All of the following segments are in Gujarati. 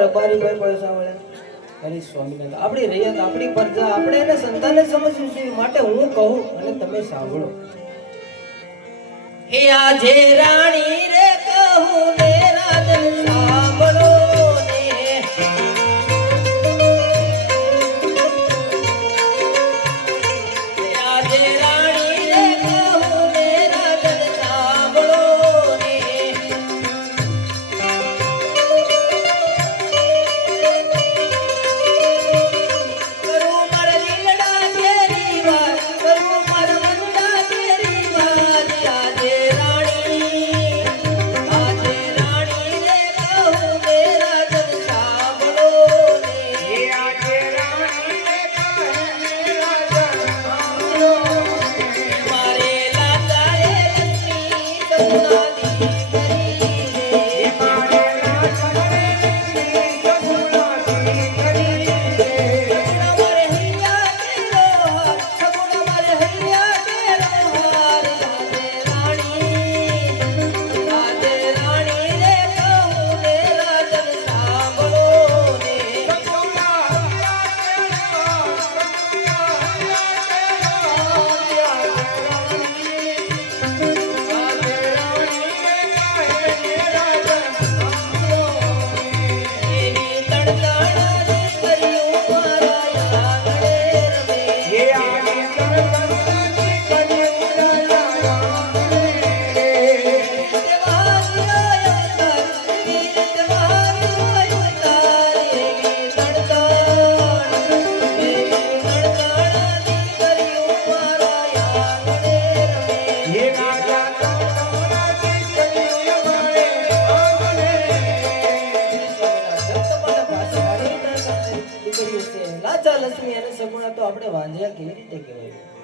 રબારીભાઈ પડસાવળે હરી સ્વામિનારાયણ આપણી રૈયત આપણી પ્રજા આપણે એને સંતાને સમજવું છે માટે હું કહું અને તમે સાંભળો હે આજે રાણી રે કહું ને રાજન સાંભળો ને હે આજે રાણી રે કહું ને રાજન સાંભળો ને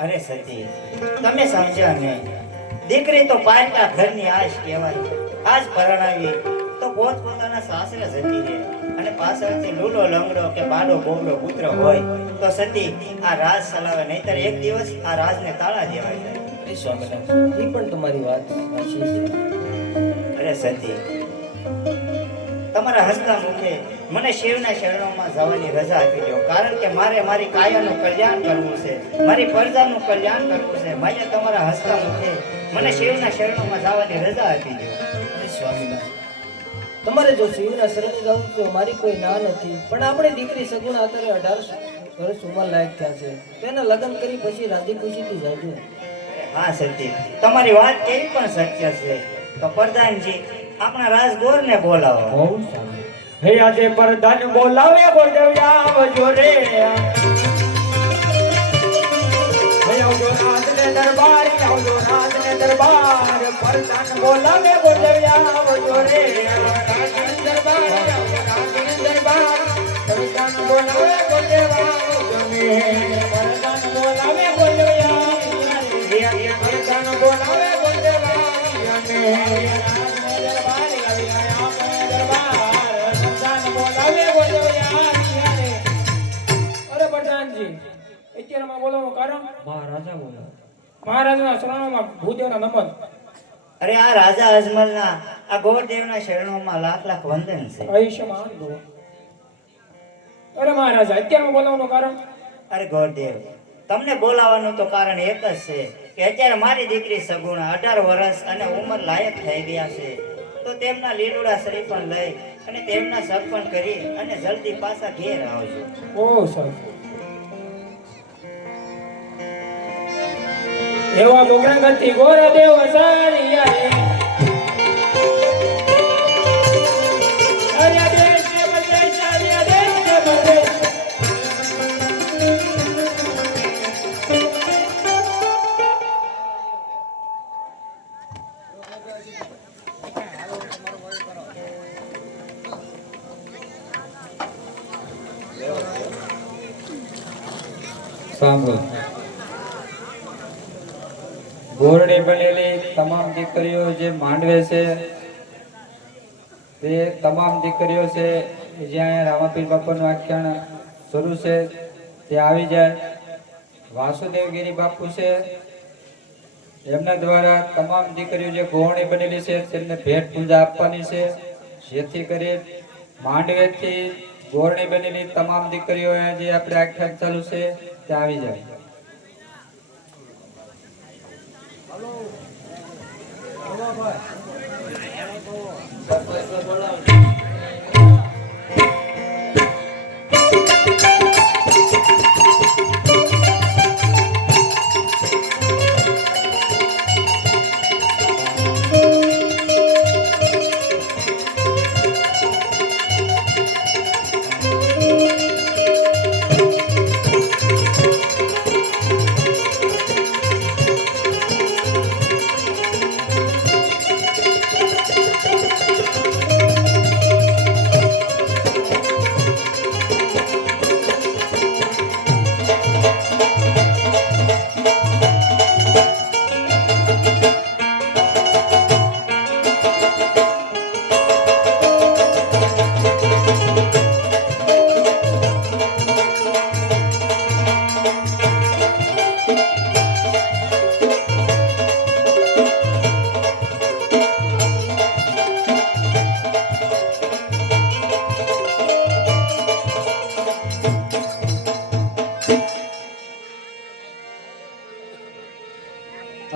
અરે સતી તમે સમજ્યા ને દીકરી તો પારકા ઘરની આશ કહેવાય આજ પરણાવી તો પોતપોતાના સાસરે જતી રહે અને પાછળથી લૂલો લંગડો કે બાડો બોબડો પુત્ર હોય તો સતી આ રાજ ચલાવે નહીતર એક દિવસ આ રાજને તાળા દેવાય જાય. અરે સ્વામિનારાયણ એ પણ તમારી વાત સાચી છે. અરે સતી તમારા હસતા મુખે મને શિવના શરણોમાં જવાની રજા આપી દો કારણ કે મારે મારી કાયાનું કલ્યાણ કરવું છે મારી પ્રજાનું કલ્યાણ કરવું છે માયા તમારા હસતા મુખે મને શિવના શરણોમાં જવાની રજા આપી દો. અરે સ્વામિનારાયણ તમારે જો શિવના શરણે જવું તો મારી કોઈ ના નથી પણ આપણે દીકરી સગુણા અત્યારે 18 વર્ષ ઉંમર લાયક થયા છે તેના લગ્ન કરી પછી રાજી ખુશીથી જાજો. હા સતી તમારી વાત કેવી પણ સત્ય છે તો પ્રધાનજી આપણા રાજગોરને બોલાવો. બહુ સારું. હે આજે પ્રધાન બોલાવે ગોડવ્યા આવજો રે હે આવજો રાજને દરબાર આવજો રાજને દરબાર પ્રધાન બોલાવે ગોડવ્યા આવજો રે રાજને દરબાર આવજો રાજને દરબાર પ્રધાન બોલાવે ગોડવ્યા આવજો રે પ્રધાન બોલાવે ગોડવ્યા હે પ્રધાન બોલાવે ગોડવ્યા રે મહારાજના શરણોમાં ભૂદેવના નમન. અરે આ રાજા અજમલના આ ગોરદેવના શરણોમાં લાખ લાખ વંદન છે. આયુષ્યમાન ભવ. અરે મહારાજા અત્યારે બોલાવવાનું કારણ? અરે ગોરદેવ તમને બોલાવવાનું તો કારણ એક જ છે કે અત્યારે મારી દીકરી સગુણા 18 વર્ષ અને ઉંમર લાયક થઈ ગયા છે તો તેમના લીલુડા શ્રીફળ લઈ અને તેમના સગપણ કરી અને જલ્દી પાછા ઘેર આવજો. ઓ સરસ. એવા ગોગણગતિ ગોરદેવ સારિયા રે સારિયા દેશ ને બદલે સારિયા દેશ ને બદલે સાંભળ. ગોરડી બનેલી તમામ દીકરીઓ જે માંડવે છે તે તમામ દીકરીઓ છે જ્યાં રામાપીર બાપાનું આખ્યાન શરૂ છે તે આવી જાય. વાસુદેવગીરી બાપુ છે એમના દ્વારા તમામ દીકરીઓ જે ગોરણી બનેલી છે તેમને ભેટ પૂજા આપવાની છે, જેથી કરી માંડવેથી ગોરણી બનેલી તમામ દીકરીઓ જે આપણે આખ્યાન ચાલુ છે તે આવી જાય.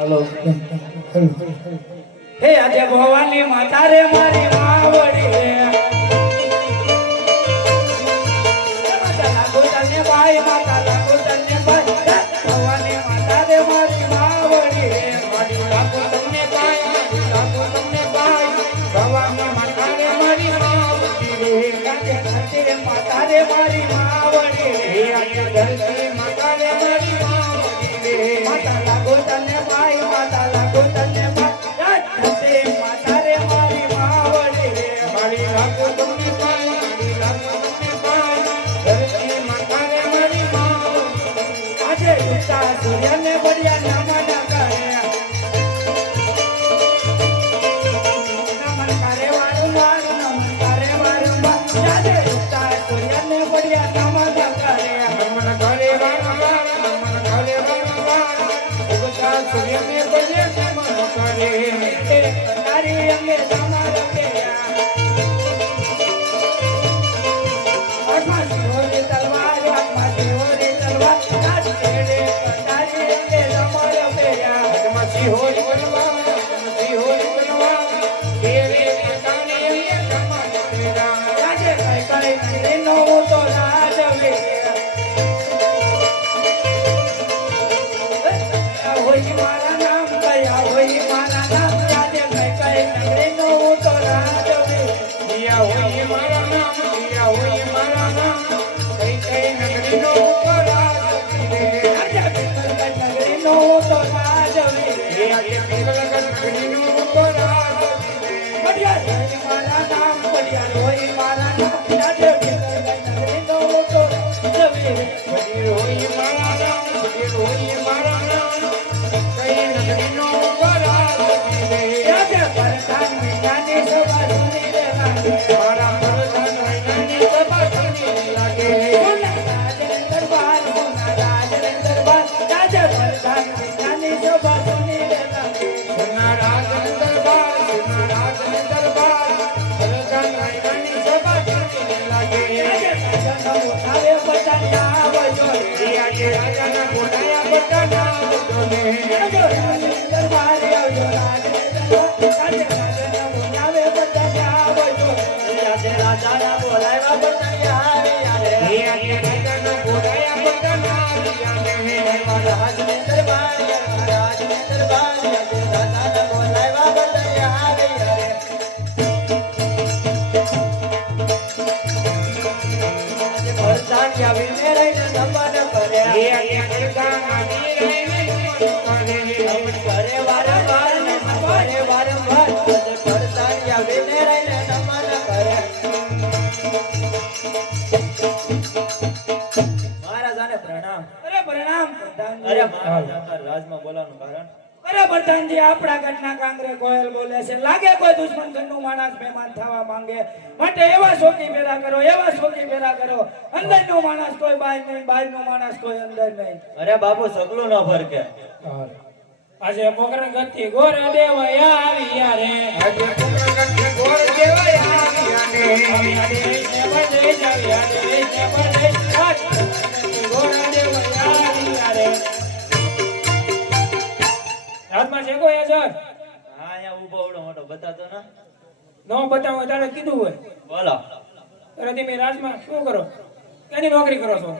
હલો. હે આજે ભવાની માતા રે મારી માવડી રે માતા લાગો તને ભાઈ, માતા લાગો તને ભાઈ, ભવાની માતા રે મારી માવડી રે મારી લાગો તમને ભાઈ, મારી લાગો તમને ભાઈ, ભવાની માતા રે મારી માવડી રે આજે આજે માતા રે મારી માવડી રે આજે ધરતી માતા રે મારી માવડી રે માતા લાગો તને ભાઈ, માતા લાગો તને ભાઈ, ધરતી માતા રે મારી માવડી રે મારી લાગો તમને ભાઈ, મારી લાગો તમને ભાઈ, ધરતી માતા રે મારી માવડી આજે ઉગતા સૂર્યને બળિયા નમન કરે, નમન કરે વારંવાર, નમન કરે વારંવાર, આજે ઉગતા સૂર્યને બળિયા નમન કરે, નમન કરે વારંવાર, નમન કરે વારંવાર, ઉગતા સૂર્યને બળિયા નમન કરે, તારી અંગે તમાર કેયા આત્મા શિવોની તલવાર, આત્મા શિવોની તલવાર, તારી તેડે તારી અંગે તમાર કેયા આત્મા શિવોની તલવાર, આત્મા શિવોની તલવાર, દેવે તારી અંગે તમાર કેયા આજે કઈ કઈ નંદીનો તો રાજવે હોય મારા નામ કયા હોય મારા નામ આજે કઈ કઈ નંદીનો તો રાજવે દિયા હોય મારા નામ, દિયા હોય મારા નામ, કઈ કઈ નગરીનો તો રાજવે આજે કઈ કઈ નગરીનો તો રાજવે આજે કઈ કઈ નગરીનો તો રાજવે બડિયા હોય મારા નામ, બડિયા હોય મારા નામ, આજે કઈ કઈ નગરીનો તો રાજવે બડિયા હોય મારા નામ, બડિયા હોય મારા નામ, કઈ નગરીનો તો રાજવે આજે પરધાન વિનાની સભા સુની રે લાગે, મારા પરધાન વિનાની સભા સુની લાગે, સોના રાજન દરબાર, સોના રાજન દરબાર, આજે પરધાન વિનાની સભા સુની રે લાગે, સોના રાજન દરબાર, સોના રાજન દરબાર, પરધાન વિનાની સભા સુની લાગે, આજે રાજાના બોલાવે બધાના આવજો રે, આજે રાજાના બોલાયા બધાના આવજો રે, આજે રાજન દરબાર આવજો, રાજન દરબાર, આજે રાજાના બોલાવે બધાના આવજો રે, આજે રાજાના બોલાવ્યા બધાના આવ્યા રે, આજે રાજાના બોલાયા બધાના આવ્યા રે, મારા રાજન દરબાર, મારા રાજન દરબાર, આજે રાજાના બોલાવ્યા બધાના આવ્યા રે, આજે પરધાન આવીને રહીને નમન કર્યા, આજે પરધાન આવીને રહીને નમન કરે વારંવાર, નમન કરે વારંવાર, આજે પરધાન આવીને રહીને નમન કર્યા. મહારાજાને પ્રણામ. અરે પ્રણામ અરે અરે મહારાજા રાજમાં બોલાવવાનું કારણ પ્રધાનજી આપણા ઘટના કાંગરે કોયલ બોલે છે લાગે કોઈ દુશ્મન ઘરનું માણસ મહેમાન થવા માંગે માટે એવા શોકી ભેરા કરો એવા શોકી ભેરા કરો અંદરનો માણસ કોઈ બહાર નહીં બહારનો માણસ કોઈ અંદર નહીં અરે બાપુ સગલું ન ફરકે આજે પોકરણ ગતિ ગોર દેવયા આવ્યા રે આજે કુકરગઢથી ગોળ દેવાય આવ્યા ને રાજમાં છે કોઈ હાજર હા અહીંયા ઊભો ઓડો મોટો બતાતો ને નો બતાવો તારે કીધું હોય બોલો અરે તમે રાજમાં શું કરો કેની નોકરી કરો છો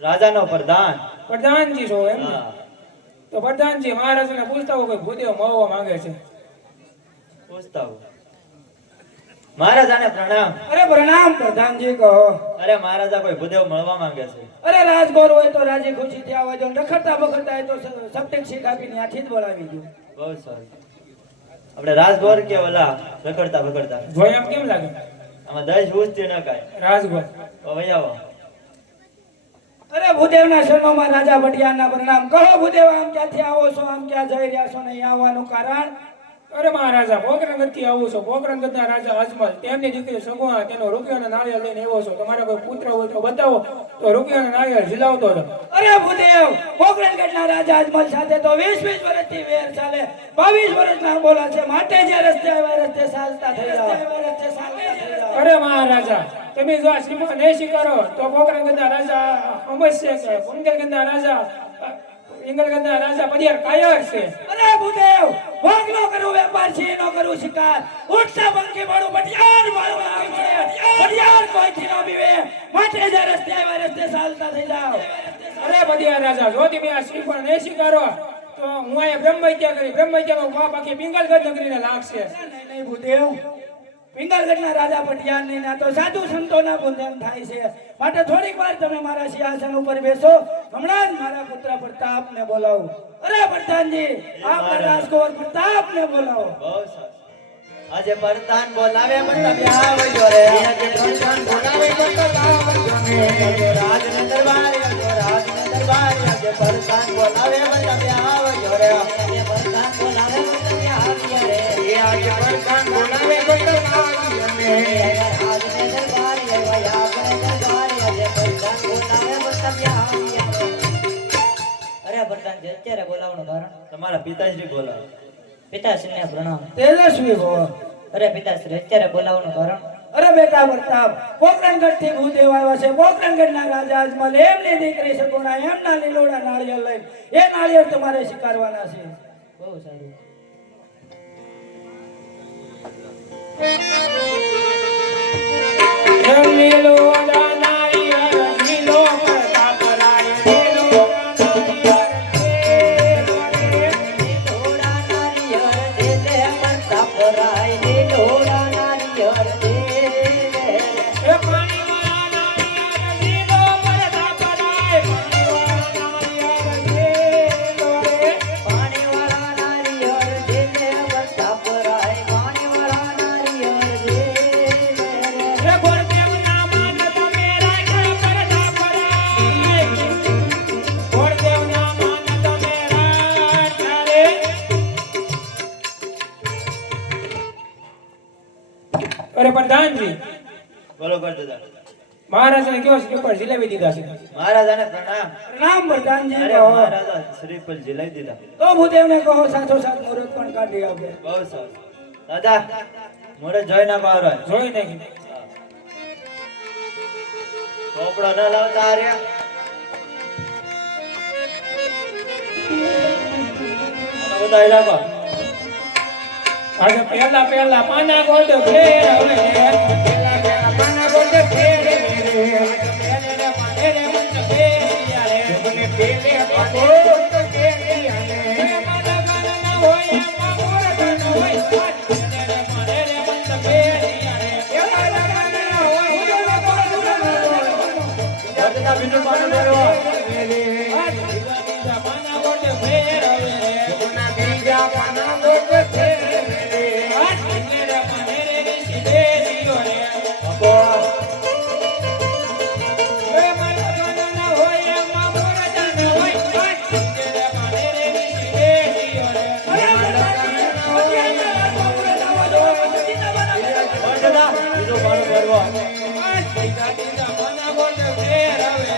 રાજાનો પ્રધાન પ્રધાનજી છો એમ ને? હા તો પ્રધાનજી મહારાજને પૂછતા હોય કોઈ ભૂદેવ મળવા માંગે છે પૂછતા હું મહારાજાને પ્રણામ અરે પ્રણામ પ્રધાનજી કહો અરે મહારાજા કોઈ ભૂદેવ મળવા માંગે છે અરે રાજગોર હોય તો રાજી ખુશી થી આવવા જો રખડતા બખડતા હોય તો સપ્ટેક શીખ આપીને આથી જ બોલાવી દો બહુ સારું આપણે રાજગોર કે ઓલા રખડતા બખડતા જોઈ આમ કેમ લાગે આમાં દસ ઉસ્તી ન કાય રાજગોર તો વહી આવો અરે ભૂદેવના શરણોમાં રાજા ભટિયાના પ્રણામ કહો ભૂદેવ આમ ક્યાંથી આવો છો આમ ક્યાં જઈ રહ્યા છો નહીં આવવાનું કારણ અરે મહારાજા પોકરણગઢથી આવું છો પોકરણગઢના રાજા અજમલ તેમની દીકરી સગુણા તેનો રૂપિયાના નાળિયેર લઈને આવ્યો છો તમારા કોઈ પુત્ર હોય તો બતાવો તો રૂપિયાના નાળિયેર ઝીલાવતો હતો અરે ભૂદેવ પોકરણગઢના રાજા અજમલ સાથે તો 20 વર્ષથી વેર ચાલે 22 વર્ષના બોલા છે માટે જે રસ્તે આવ્યા રસ્તે ચાલતા થઈ જાઓ અરે મહારાજા તમે જો આ શ્રીમંત નહીં સ્વીકારો તો પોકરણગઢના રાજા અમસ્ય છે પુંગલગઢના રાજા ઇંગલગઢના રાજા પડિયાર કાયર છે અરે ભૂદેવ ભોગ નો કરું વેપાર છે નો કરું શિકાર ઉઠતા બંકી મારું પડિયાર મારવા આવે છે પડિયાર કોઈ થી નો બીવે માટે જે રસ્તે આવ્યા રસ્તે ચાલતા થઈ જાઓ અરે પડિયાર રાજા જો તમે આ શ્રીફળ નહીં સ્વીકારો તો હું આ બ્રહ્મહત્યા કરી બ્રહ્મહત્યાનો પાપ આખી પિંગલગઢ નગરીને લાગશે નહીં ભૂદેવ પિંગલગઢના રાજા પટિયારની ના તો સાધુ સંતોના પૂજન થાય છે માટે થોડીક વાર તમે મારા સિંહાસન ઉપર બેસો હમણાં જ મારા પુત્ર પ્રતાપને બોલાવો અરે પ્રધાનજી આપણા રાજકુંવર પ્રતાપને બોલાવો બહુ સારું આજે પ્રધાન બોલાવે મતલબ આવજો રે આજે પ્રધાન બોલાવે મતલબ આવજો ને રાજને દરબાર આજે પ્રધાન બોલાવે મતલબ આવજો રે આજે પ્રધાન બોલાવે મતલબ આવજો રે આજે પ્રધાન બોલાવે મતલબ આવ્યા ને રાજને દરબાર આપણે દરબાર આજે પ્રધાન બોલાવે મતલબ આવજો અરે પ્રધાન જે અત્યારે બોલાવવાનું કારણ તમારા પિતાશ્રી બોલાવે પિતાશ્રીને પ્રણામ તેજસ્વી ભો અરે પિતાશ્રી અત્યારે બોલાવવાનું કારણ અરે બેટા પ્રતાપ પોકરણગઢથી ભૂદેવ આવ્યા છે પોકરણગઢના રાજા અજમલ એમની દીકરી સગુણા એમના લીલોડા નાળિયેર લઈને એ નાળિયેર તમારે સ્વીકારવાના છે બહુ સારું લીલોડા નાળિયેર લીલો પ્રતાપ રાય લીલોડા નાળિયેર લીલોડા નારિયેળ દે દે પ્રતાપ રાય લીલોડા નારિયેળ દે એ પાણીવાળા નાળિયેર લીલો પ્રતાપ રાય પાણીવાળા નાળિયેર લીલો રે પાણીવાળા નારિયેળ દે દે પ્રતાપ રાય પાણીવાળા નારિયેળ દે એ ગોરદેવના માન તમે રાખ્યા પ્રતાપ રાય ગોરદેવના માન તમે રાખ્યા રે અરે પ્રધાનજી બોલો કર દાદા મહારાજને કેવો શ્રીફળ જિલેબી દીધા છે મહારાજાને પ્રણામ પ્રણામ પ્રધાનજી અરે કહો મહારાજા શ્રીફળ જીલાઈ દીધા તો ભૂદેવને કહો સાથો સાથ મુહૂર્ત પણ કાઢી આપે બહુ સારું દાદા મોરે જોઈ નાખો આવરો જોઈ નાખી ચોપડો ન લાવતા આર્યા આનો બધા રાખો આજે પહેલા પાના ગોલ્ડ ફેર હવે પેલા પાના ગોળ ફેરે રે પહેલે પાને મન ફેરિયા રે મને પેલે પાકો તો કેરિયા ને મારા ગાના હોય મોર ગાના હોય પહેલે પાને મન ફેરિયા રે એવા ગાના હોય દાદા બીજું પાનું ધરો બીજા પાના ગોલ્ડ ફેર હવે કોના બીજા પાના ગોળ ફેરે રે પહેલે પાને રે સીધે સીઓ રે અબો મારા ગાના હોય મોર ગાના હોય પૈસા દીધા મને બોલ ફેર આવે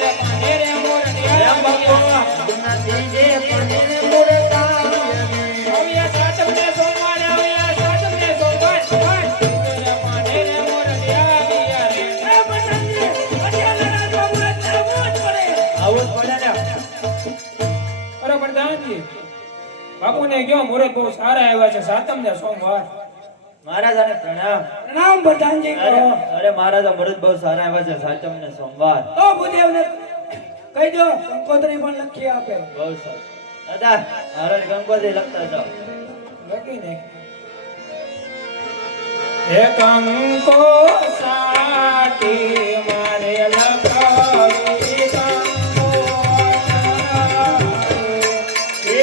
રે પાને રે મોર રામ બાપુ દીજે પણ મુરતા આવ્યા સાતમને સોમવાર આવ્યા સાતમને સોમવાર રે પાને રે મોર આવ્યા રે આવું જ પડે ને અરે પ્રધાનજી બાપુને કયો મુહૂર્ત બહુ સારા આવ્યા છે સાતમ ને સોમવાર મહારાજાને પ્રણામ પ્રણામ પ્રધાનજી અરે અરે મહારાજા મુહૂર્ત બહુ સારા આવ્યા છે સાતમ ને સોમવાર ઓ ભૂદેવને કહી દો કંકોત્રી પણ લખી આપે બહુ સારું દાદા મહારાજ ગંગોત્રી લખતા જાઓ લખીને હે કંકો સાટી મારે લખાવી કંકો હે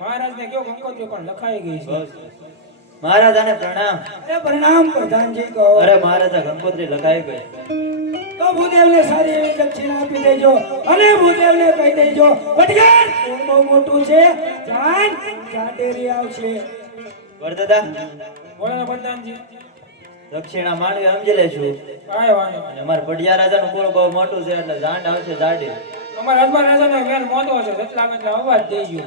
મહારાજને કયો કંકોત્રી પણ લખાઈ ગઈ છે. મહારાજાને પ્રણામ. અરે પ્રણામ પ્રધાનજી કહો. અરે મહારાજા ગંગોત્રી લખાઈ ગઈ. તો ભૂદેવને સારી એવી દક્ષિણા આપી દેજો અને ભૂદેવને કહી દેજો વટગાર બહુ મોટું છે જાન જાડેરી આવશે. વરદાદા બોલો ને પ્રધાનજી. દક્ષિણા માંડવી સમજી લેશું. કાંઈ વાંધો નહીં. અને અમારા પડિયા રાજાનું પૂરો બહુ મોટું છે એટલે જાંડ આવશે જાડી. અમારા અજમાન રાજાનો મેલ મોટો છે જેટલા એટલા અવાજ દેજો.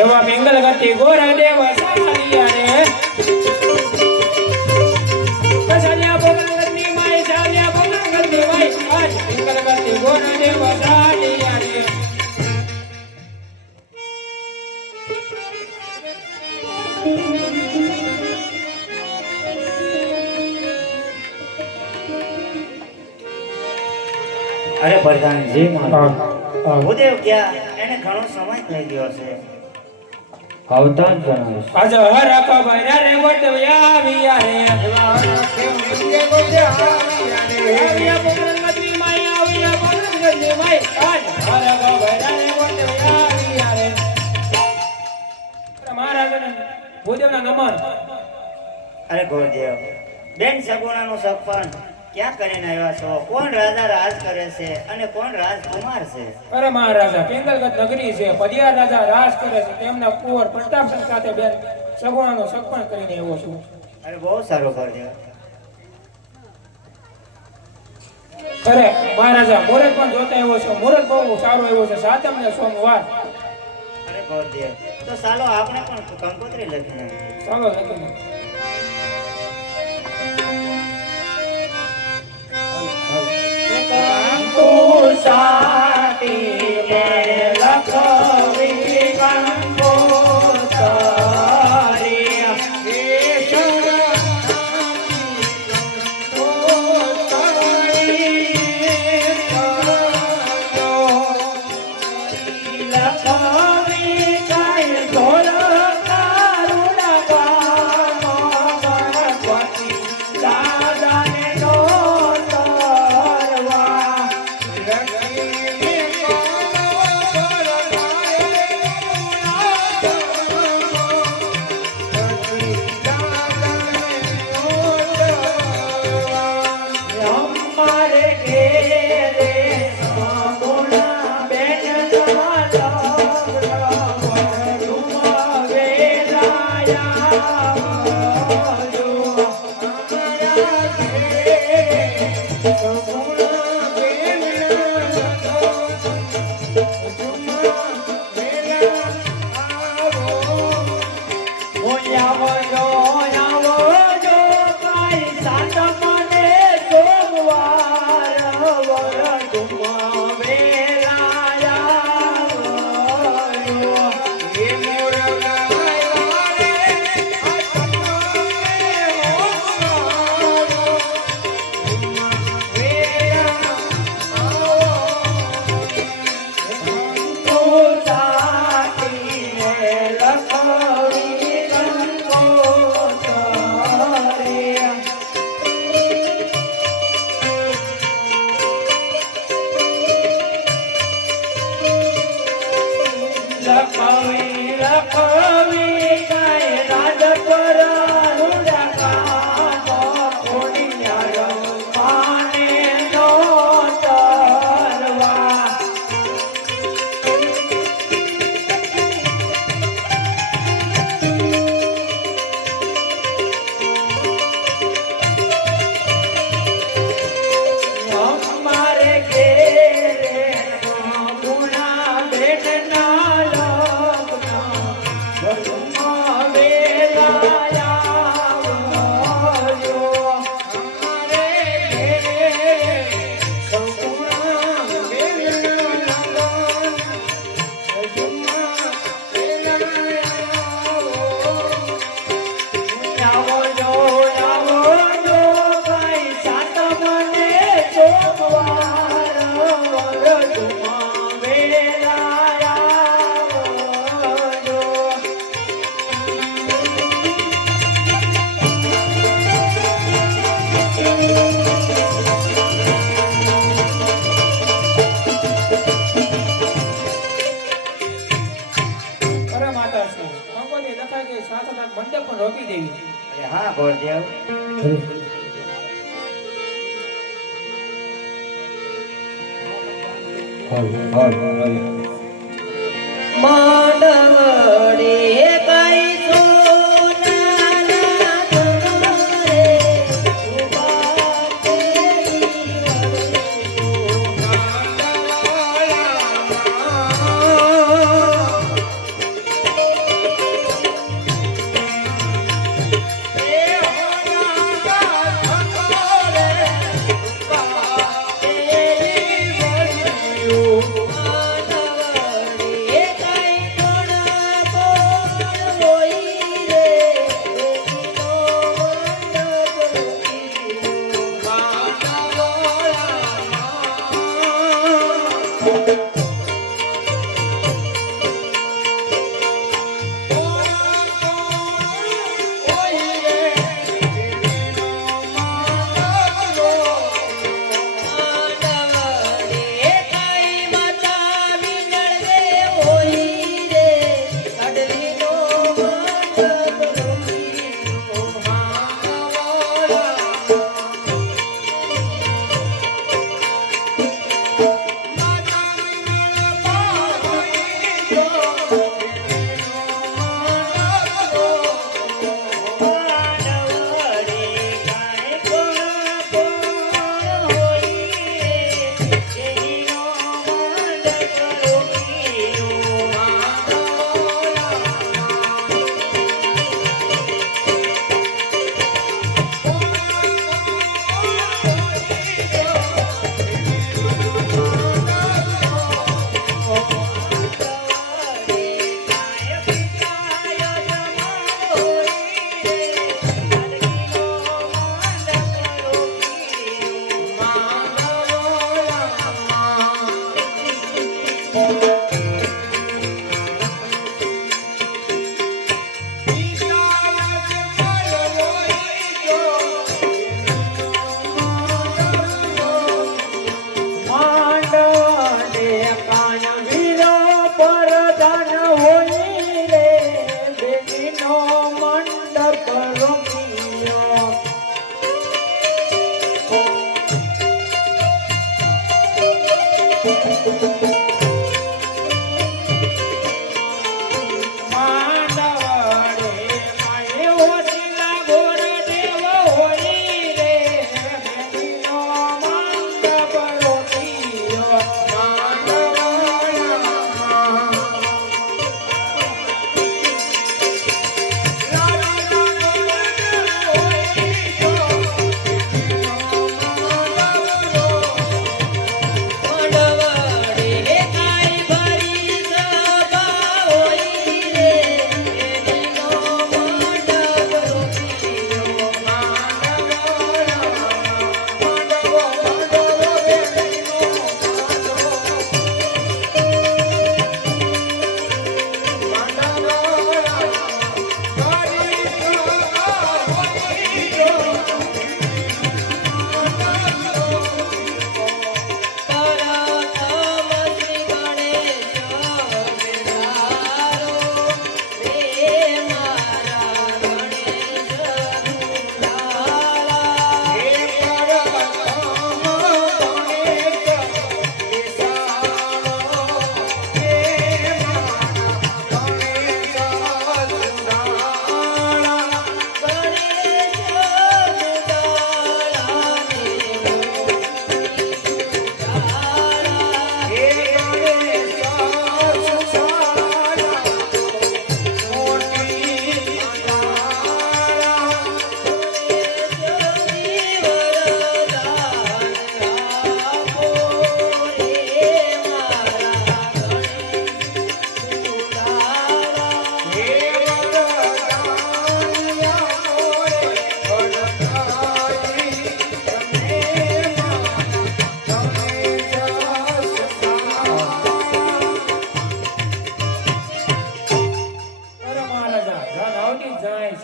એવા મંગલ ગતિ ગોરા દેવ સાલિયા રે સાલિયા બોગલની માય સાલિયા બોગલની માય આજ મંગલ ગતિ ગોરા દેવ સાલિયા રે. અરે પ્રધાનજી મહારાજ ભૂદેવ ગયા એને ઘણો સમય થઈ ગયો છે. આવતા જ જણાવીશ. આજ હર કબરા રે ગોતવ્યા વિયા રે આવ્યા પોકરણગતિ માય આવ્યા પોકરણગતિ માય આજ હર કબરા રે ગોતવ્યા વિયા રે મહારાજને ભૂદેવના નમન. અરે ગોરદેવ, બેન સગુણાનું સપન ક્યાં કરીને આવ્યા છો? કોણ રાજા રાજ કરે છે અને કોણ રાજકુમાર છે? અરે મહારાજા પિંગલગત નગરી છે, પદિયાર રાજા રાજ કરે છે, તેમના કુંવર પ્રતાપસિંહ સાથે બેન સગુણાનો સપન કરીને આવ્યો છું. અરે બહુ સારું ગોરદેવ. અરે મહારાજા મુહૂર્ત પણ જોતા આવ્યો છે, મુહૂર્ત બહુ સારો આવ્યો છે, સાતમ ને સોમવાર. અરે ગોરદેવ, તો ચાલો આપણે પણ કંકોત્રી લખી નાખીએ. ચાલો લખીને મંડપ પણ રોકી દેવી. અરે હા ગોરદેવ. માંડવડે કઈ સોનાના તમારે ઉભા તેરી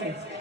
છે.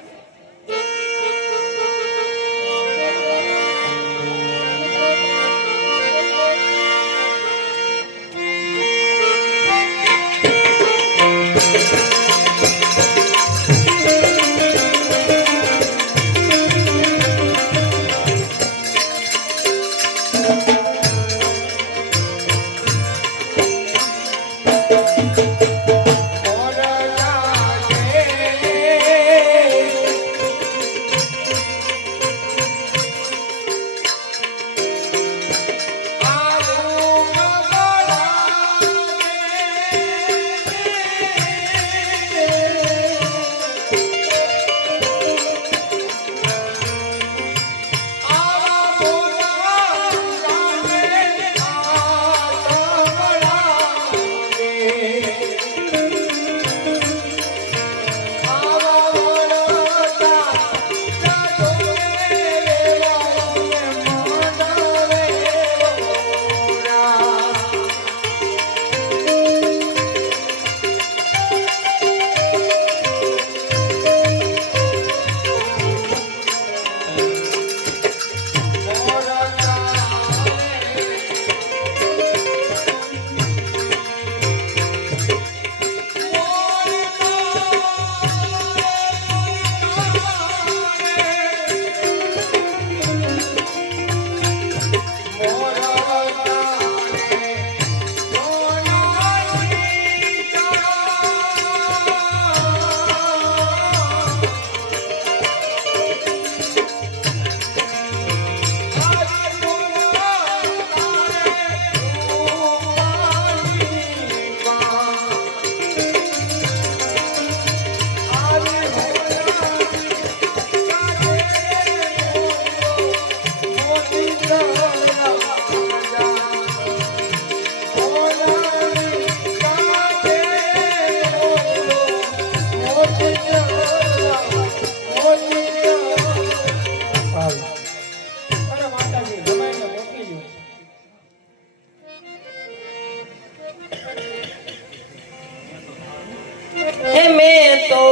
હે મેં તો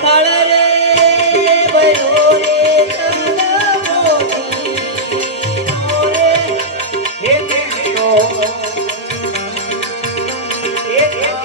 થળ રે ભયો રે ચંદમોની રે હે દેવો હે દેવો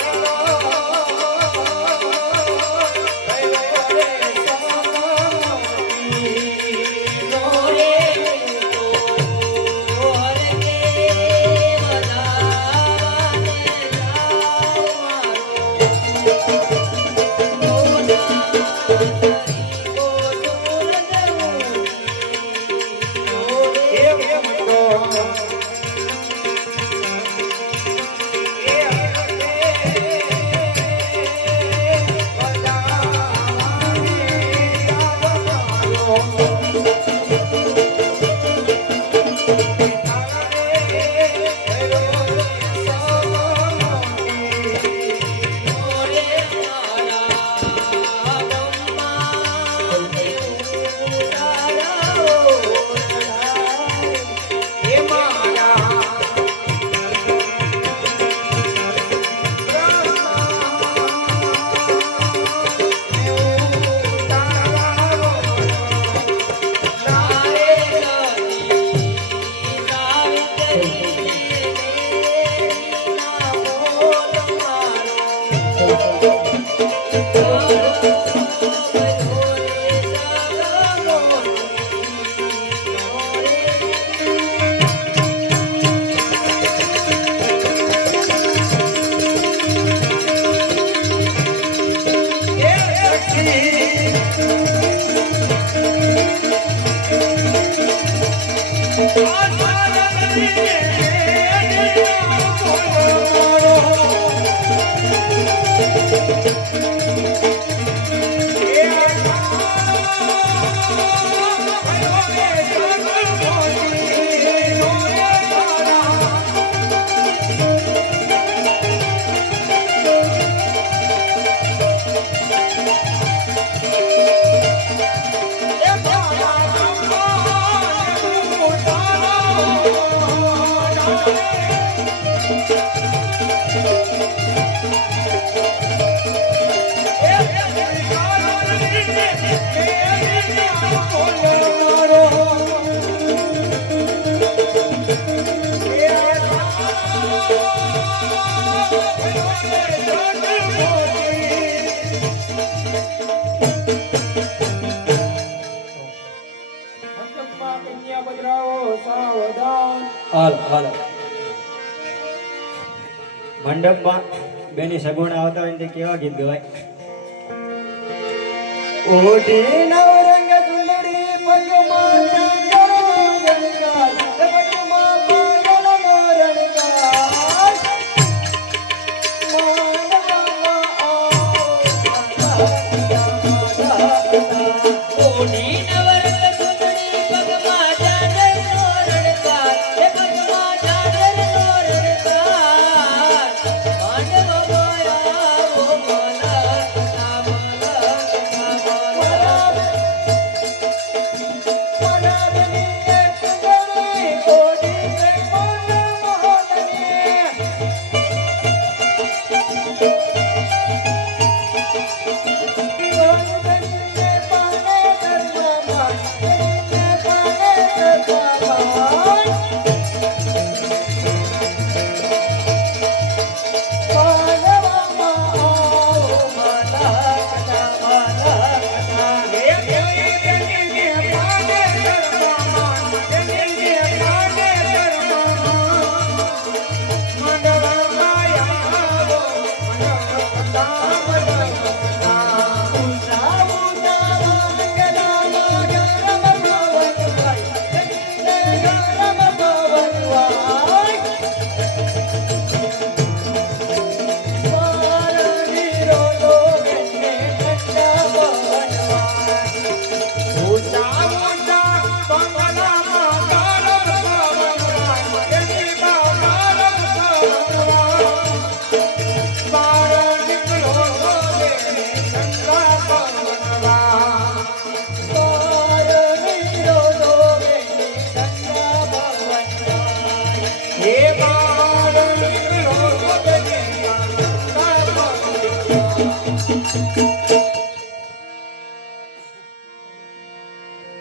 મંડપમાં કન્યા પધરાવો સાવધાન. હાલ હાલ મંડપમાં બેની સગુણ આવતા હોય તે કેવા ગીત ગવાય? ઓઢી નવરંગ સુંદરી પગમાં ચાંદરમાં રણકાર, પગમાં પાયલનો રણકાર. માનવામાં ઓઢી નવરંગ સુંદરી પગમાં ચાંદરનો રણકાર, એ પગમાં ચાંદરનો રણકાર. માંડવામાં આવો માલા, ના માલા, ના માલા. મનાબની એક સુંદરી ઓઢી મોહનની.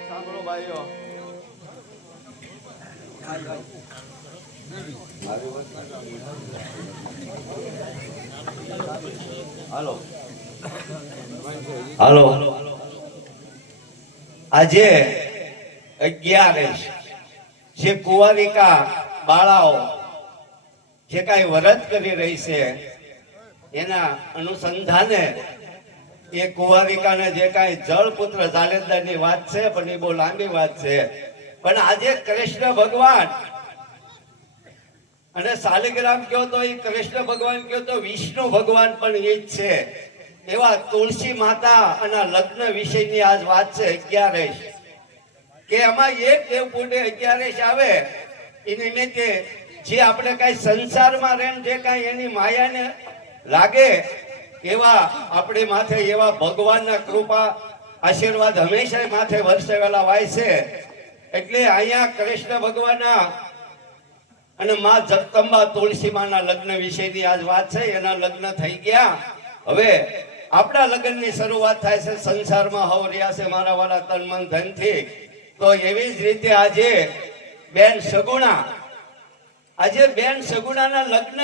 સાંભળો ભાઈઓ, હાલો આજે 11 જે કુંવારિકા બાળાઓ જે કાંઈ વ્રત કરી રહી છે એના અનુસંધાને એ કુંવારિકાને જે કાંઈ જળપુત્ર જાલેદારની વાત છે પણ એ બહુ લાંબી વાત છે. પણ આજે કૃષ્ણ ભગવાન અને શાલિગ્રામ કહો તો એ કૃષ્ણ ભગવાન કહો તો વિષ્ણુ ભગવાન પણ એ જ છે. એવા તુલસી માતા અને લગ્ન વિષયની આજ વાત છે 11 કે એમાં એક દેવપુટે 11 આવે એ નિમિત્તે જે આપણે કાંઈ સંસારમાં રહીને જે કાંઈ એની માયાને લાગે એવા આપણે માથે એવા ભગવાનના કૃપા આશીર્વાદ હંમેશા માથે વરસેલા હોય છે. એટલે અહીંયા કૃષ્ણ ભગવાનના અને માં જગદંબા તુલસી માના લગ્ન વિશેની આજ વાત છે. એના લગ્ન થઈ ગયા. હવે આપણા લગ્નની શરૂઆત થાય છે. સંસારમાં હવ રહ્યા છે મારા વાલા તન મન ધનથી. તો એવી જ રીતે આજે બેન સગુણા, આજે બેન સગુણાના લગ્ન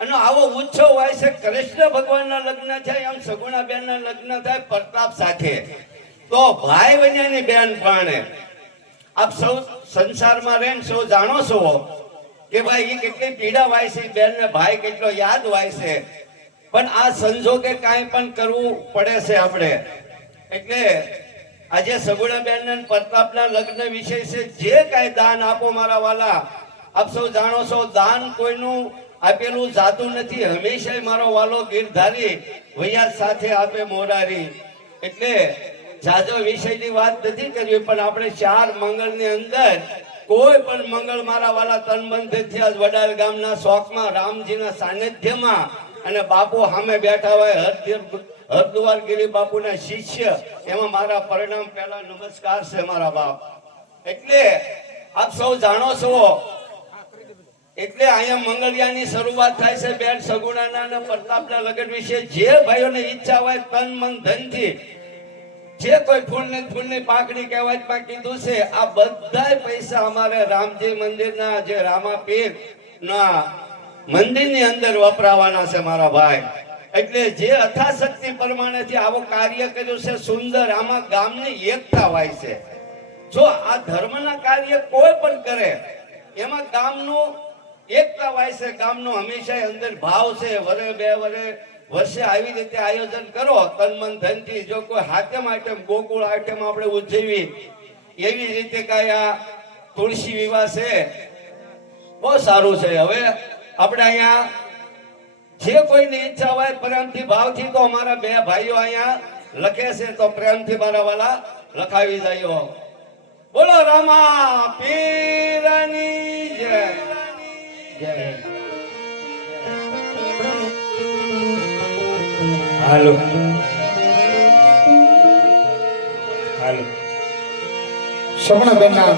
અને આવો ઉત્સવ હોય છે. કૃષ્ણ ભગવાનના લગ્ન થાય એમ સગુણા બેનના લગ્ન થાય પ્રતાપ સાથે. તો ભાઈ બન્યાની બેન પણ આપ સૌ સંસારમાં રહીને સૌ જાણો છો કે ભાઈ એ કેટલી પીડા હોય છે, બેનને ભાઈ કેટલો યાદ હોય છે. પણ આ સંજોગે કાંઈ પણ કરવું પડે છે આપણે. એટલે આજે સગુણા બેન પ્રતાપના લગ્ન વિષય છે. જે કાંઈ દાન આપો મારા વાલા, આપ સૌ જાણો છો દાન કોઈનું આપેલું જાતું નથી. હંમેશા મારો વાલો ગીરધારી વૈયા સાથે આપે મોરારી. એટલે જાજો વિષયની વાત નથી કરવી, પણ આપણે 4 મંગળની અંદર કોઈ પણ મંગળ મારા વાલા તનબંધથી આજ વડાલ ગામના શોખમાં રામજીના સાનિધ્યમાં અને બાપુ સામે બેઠા હોય હરદુવારગીરી બાપુના શિષ્ય, એમાં મારા પરિણામ પહેલા નમસ્કાર છે મારા બાપ. એટલે આપ સૌ જાણો છો એટલે અહીંયા મંગળિયાની શરૂઆત થાય છે બેન સગુણાના અને પ્રતાપના લગ્ન વિશે. જે ભાઈઓને ઈચ્છા હોય તન મન ધનથી, જે કોઈ ફૂલની પાંખડી કહેવાય કીધું છે, આ બધા પૈસા અમારે રામજી મંદિરના જે રામાપીર ના મંદિરની અંદર વપરાવાના છે મારા ભાઈ. એટલે જે અથાશક્તિ પ્રમાણેથી આવું કાર્ય કર્યું છે સુંદર. આમાં ગામની એકતા હોય છે. જો આ ધર્મના કાર્ય કોઈ પણ કરે એમાં ગામનું એકતા હોય છે. ગામનો હંમેશા અંદર ભાવ છે. વર્ષે આવી રીતે આયોજન કરો તન મન ધનથી. જો કોઈ હાથમ આઈટમ ગોકુળ આઈટમ આપણે ઉજવી એવી રીતે કાંઈ આ તુલસી વિવાહ છે બહુ સારું છે. હવે આપણે અહીંયા જે કોઈની ઈચ્છા હોય પ્રેમથી ભાવથી તો અમારા બે ભાઈઓ અહીંયા લખે છે તો પ્રેમથી મારા વાલા લખાવી જાય. બોલો રામા પીરની જય. જય. હાલો હાલો સગુણાબેનના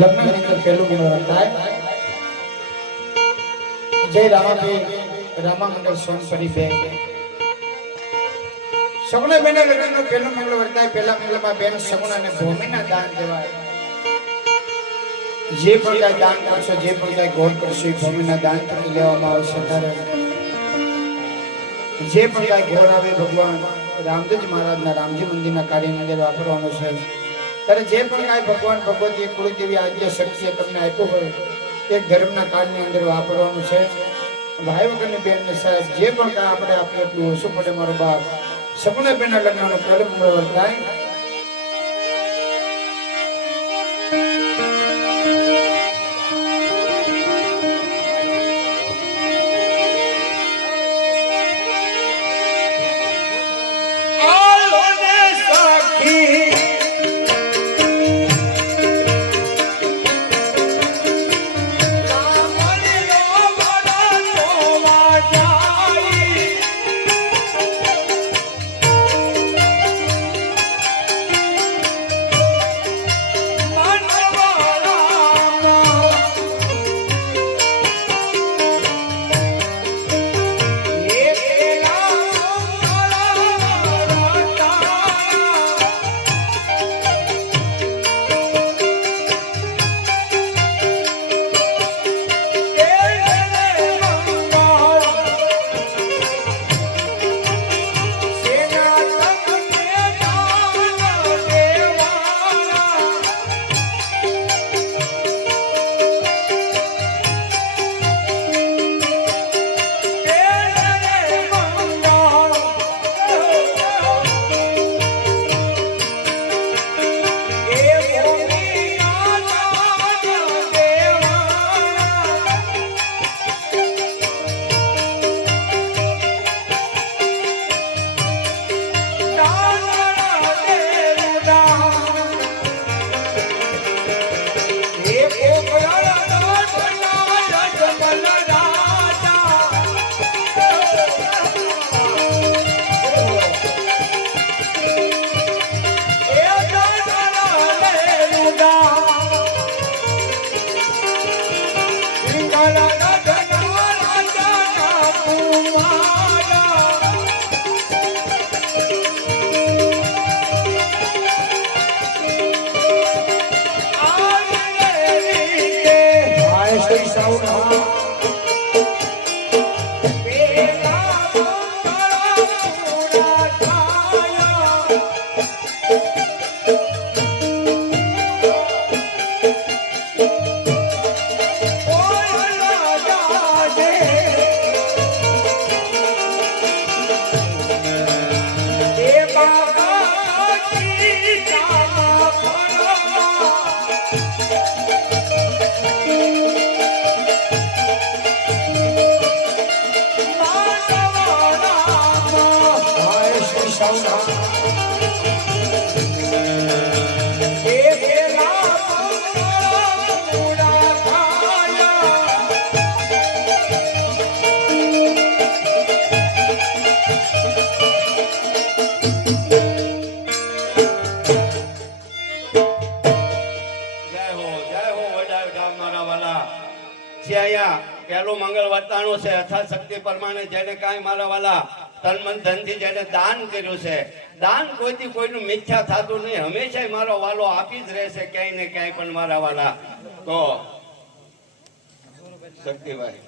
લગ્નની અંદર પહેલું મિલન થાય. જય રામાબેન રામા મંડળ સોનપરી બેન. સગુણાબેનના લગ્નનું પહેલું મંગળ વર્તાય. પહેલા મંગળમાં બેન સગુણાને ભૂમિના દાન દેવાય. જે પણ કાંઈ દાન કરશો, જે પણ કાંઈ ગોળ કરશો એ ભૂમિના દાન તરીકે લેવામાં આવશે. ત્યારે જે પણ કાંઈ ગોળ આવે ભગવાન રામદેવજી મહારાજના રામજી મંદિરના કાર્યની અંદર વાપરવાનું છે. ત્યારે જે પણ કાંઈ ભગવાન ભગવતી કુળદેવી આદ્ય શક્તિએ તમને આપ્યું હોય એ ધર્મના કાળની અંદર વાપરવાનું છે. ભાઈ વગરની બેનને સાહેબ જે પણ કાંઈ આપણે આપીએ એટલું ઓછું પડે. મારો બાપ સગુણાબેનના લગ્નનું પહેલું મંગળ વર્તાય. પહેલું મંગળ વર્તાણું છે. અથાશક્તિ પ્રમાણે જેને કાંઈ મારા વાલા તન મન ધનથી જેને દાન કર્યું છે, દાન કોઈથી કોઈનું મિથ્યા થતું નહીં. હંમેશા મારો વાલો આપી જ રહેશે ક્યાંય ને ક્યાંય પણ મારા વાલા. તો શક્તિભાઈ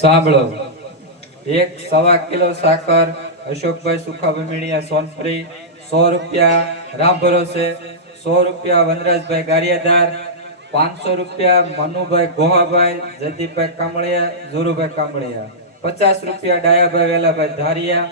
સાંભળો, 1.25 કિલો સાકર અશોકભાઈ સુખાભાઈ મીણિયા સોનપરી, 100 રૂપિયા રામ ભરોસે, 100 રૂપિયા વનરાજભાઈ ગારિયાદાર, 500 રૂપિયા મનુભાઈ ગોહાભાઈ જયદીપભાઈ કામળિયા જોરુભાઈ કામળિયા, 50 રૂપિયા ડાયાભાઈ વેલાભાઈ ધારિયા,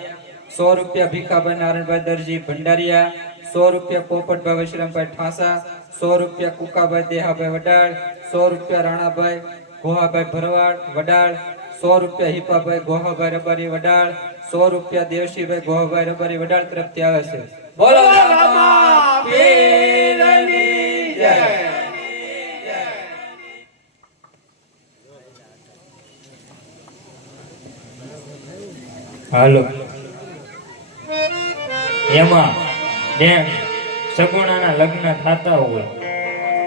100 રૂપિયા ભીખાભાઈ નારાયણભાઈ દરજી ભંડારિયા, 100 રૂપિયા પોપટભાઈ વશરામભાઈ ઠાસા, 100 રૂપિયા કુકાભાઈ દેહાભાઈ વડાળ, 100 રૂપિયા રાણાભાઈ ગોહાભાઈ ભરવાડ વડાળ, 100 રૂપિયા હિપાભાઈ ગોહાભાઈ રબારી વડાળ, 100 રૂપિયા દેવશીભાઈ ગોહાભાઈ રબારી વડાળ તરફથી આવે છે. બોલો રામા પીરની જય. હાલો એમાં જેમ સગુણાના લગ્ન થતા હોય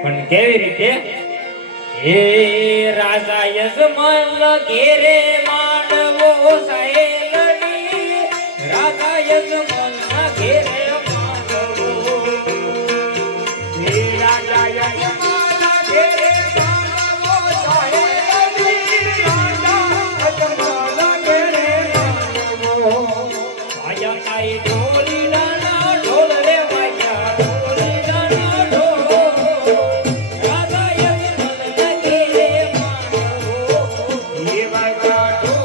પણ કેવી રીતે હે રાજા યજમલ ઘેરે માંડવો સાહેલડી રાજા યજમલ ઘેરે માંડવો હે રાજા યજમલ ઘેરે માંડવો સાહેલડી રાજા યજમલ ઘેરે માંડવો આયા કાઈ ઢોલી ડાના ઢોલ રે વાયા ઢોલી ડાના ઢોલ રાજા યજમલ ઘેરે માંડવો હે વાયા ઢોલ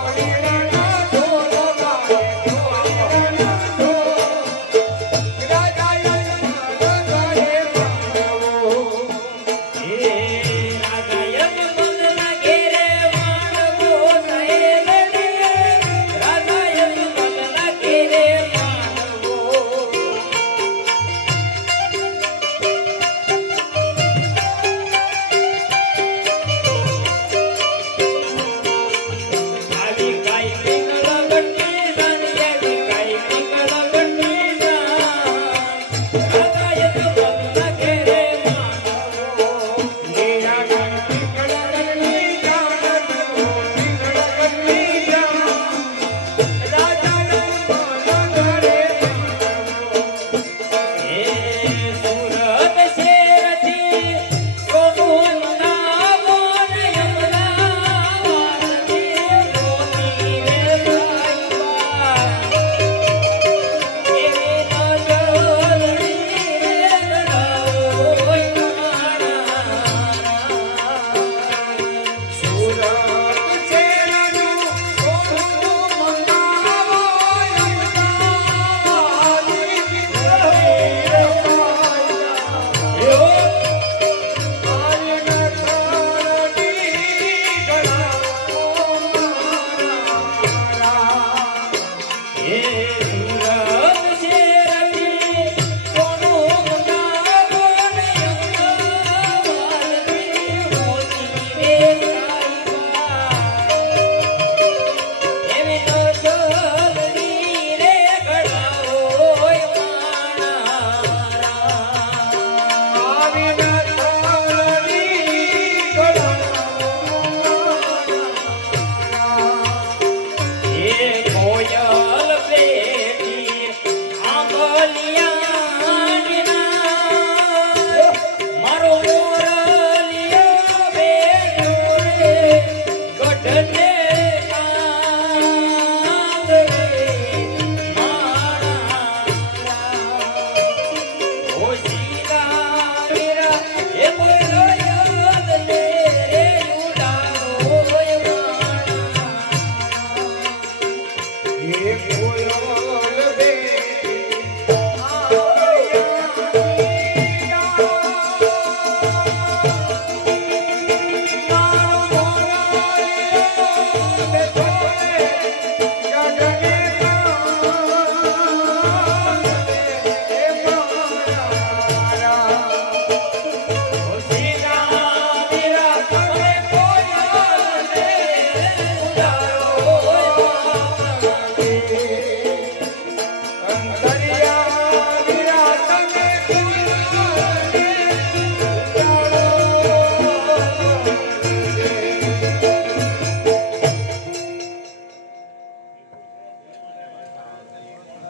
એ સુરત શેરથી સોનું ગાગોને અંગાવાલથી મોતી રે સાઈબા એવી તો જલની રે ગળાઓય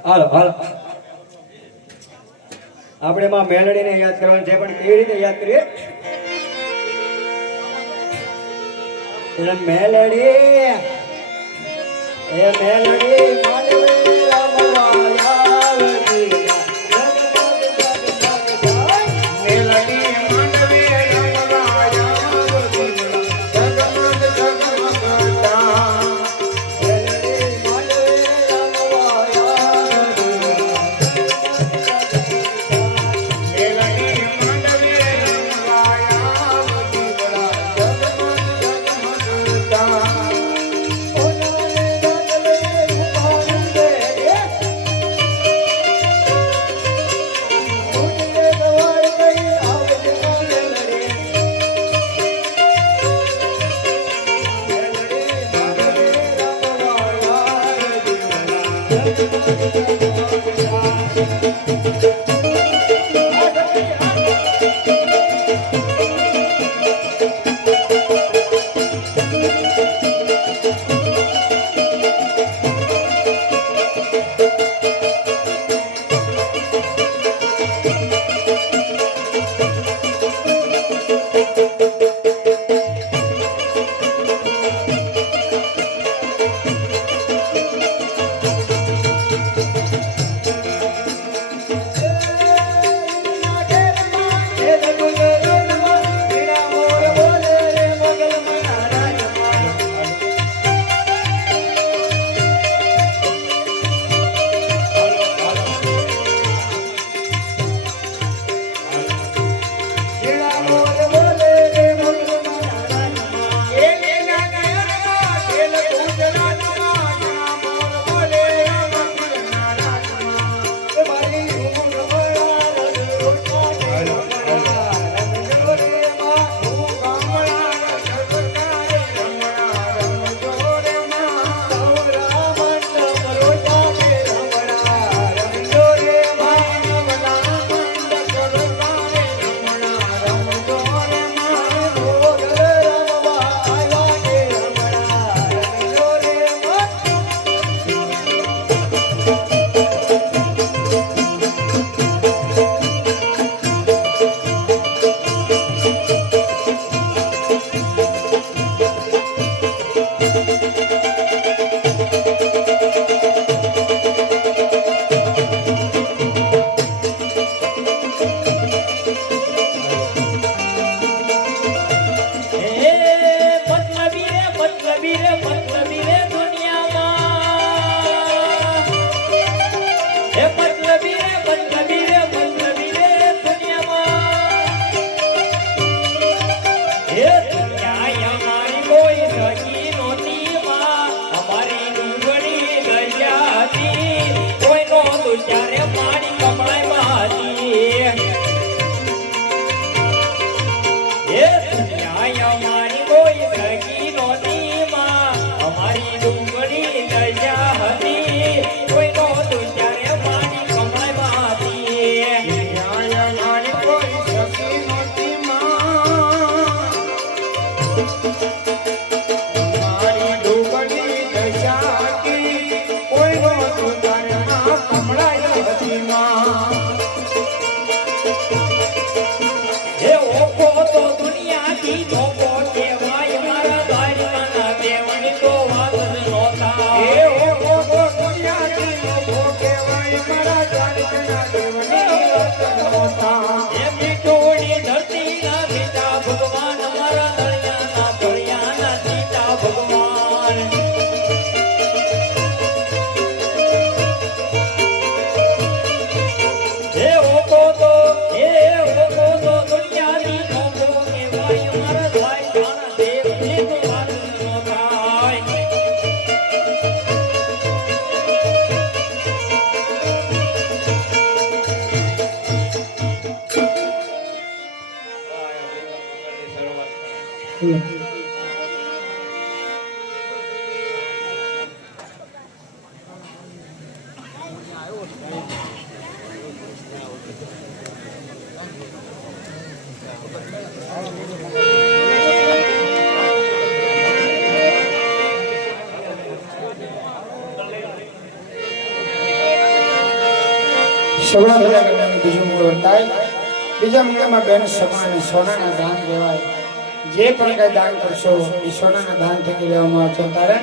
હાલો હાલો આપણે માં મેલડીને યાદ કરવાનું છે પણ કેવી રીતે યાદ કરીએ મેલડી માનવે રમવાયાવતી મેલડી માંડવે રમવાયાવતી જગમગ જગમગતા સગુણા ભેળા લગ્નનું બીજું મૂળ વર્તાય. બીજા મૂળમાં બેન સગુણાને સોનાના દાન કહેવાય. જે પણ કઈ દાન કરશો એ સોનાના દાન થકી લેવામાં આવશે. ત્યારે